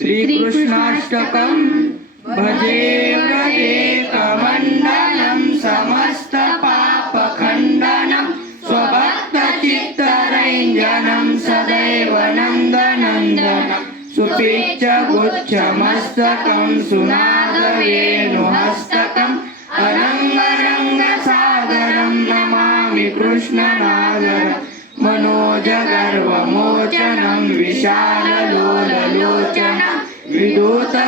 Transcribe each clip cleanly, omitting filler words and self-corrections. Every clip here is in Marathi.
श्रीकृष्णाष्टकं भजे व्रजे कमण्डलं समस्तपापखण्डनं स्वभक्तचित्तरञ्जनं सदैव नन्दनन्दनं सुपीच्यगुच्छमस्तकं सुनादवेणुहस्तकम् अरङ्गरङ्गसागरं नमामि कृष्णनागरं मनोजगर्वमोचनं विशाललोललोचनं विदूतगोपशोचनं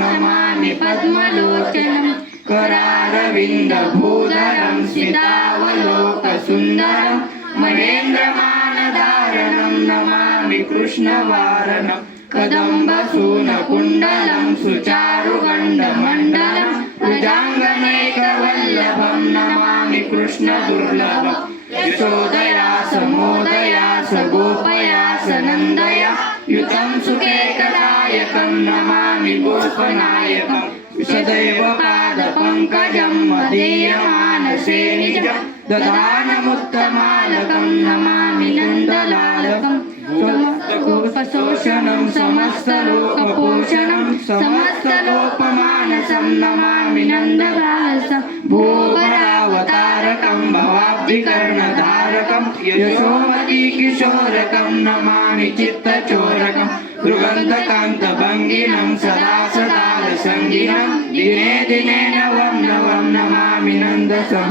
नमामि पद्मलोचनं करारविन्दभूधरं स्मितावलोकसुन्दरं महेन्द्रमानधारणं नमामि कृष्णवारणं कदम्बसूनकुण्डलं सुचारुगण्डमण्डलं भुजाङ्गनैकवल्लभं नमामि कृष्णदुर्लभं यशोदया समोदया सगोपया सनन्दया युतं सुखेकदायकं नमामि गोपनायकं सदैव पादपङ्कजं मदीयमानसे निजं ददानमुत्तमालकं नमामि नन्दलालकं समस्तगोपशोषणं समस्तलोकपोषणं समस्तलोकमानसं नमामि नन्दलालसं भूवरावतारकं भवाब्धिकर्णधारकं यशोमतीकिशोरकं नमामि चित्तचोरकं दृगन्धकान्तभङ्गिनं सदा सदालसङ्गिनं दिने दिने नवं नवं नमामि नन्दसं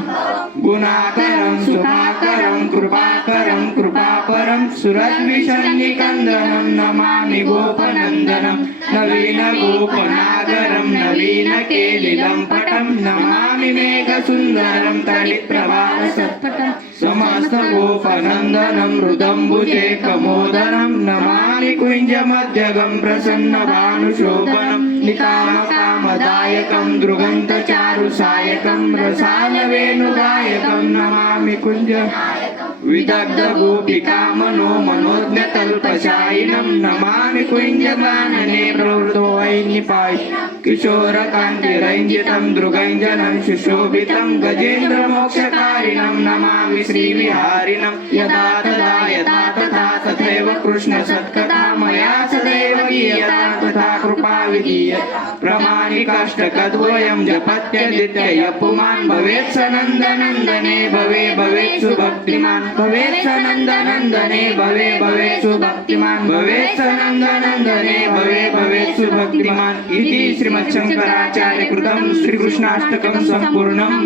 गुणाकरं सुखाकरं कृपाकरं कृपापरं सुरद्विषन्निकन्दनं नमामि गोपनन्दनं नवीनगोपनागरं नवीनकेलिलम्पटं नमामि मेघसुन्दरं तडिप्रभासत्पटं समस्तगोपनन्दनं हृदम्बुजेकमोदरं नमामि कुञ्जमध्यगं प्रसन्नभानुशोभनं निकामकामदायकं दृगन्तचारुसायकं रसालवेणुगायकं नमामि कुञ्ज विदग्धगोपिकामनो मनोज्ञतल्पशायिनं नमामि कुञ्जगानने प्रवृतो वैनिपाय किशोरकान्तिरञ्जितं दृगञ्जनं सुशोभितं गजेन्द्रमोक्षकारिणं नमामि श्रीविहारिणं यदा तदा यथा तथा तथैव कृष्णसत्कथा मया सदैव गीयता तथा कृपा विधीयते प्रमाणिकाष्टकद्वयं जपत्यदित्यय पुमान् भवेत् स नन्दनन्दने भवे भवेत् सुभक्तिमान् भवेत् स नन्दनन्दने भवे भवेत् सुभक्तिमान् भवेत् स नन्दनन्दने भवे भवेत् सुभक्तिमान् इति श्रीमच्छङ्कराचार्यकृतं श्रीकृष्णाष्टकं सम्पूर्णम्।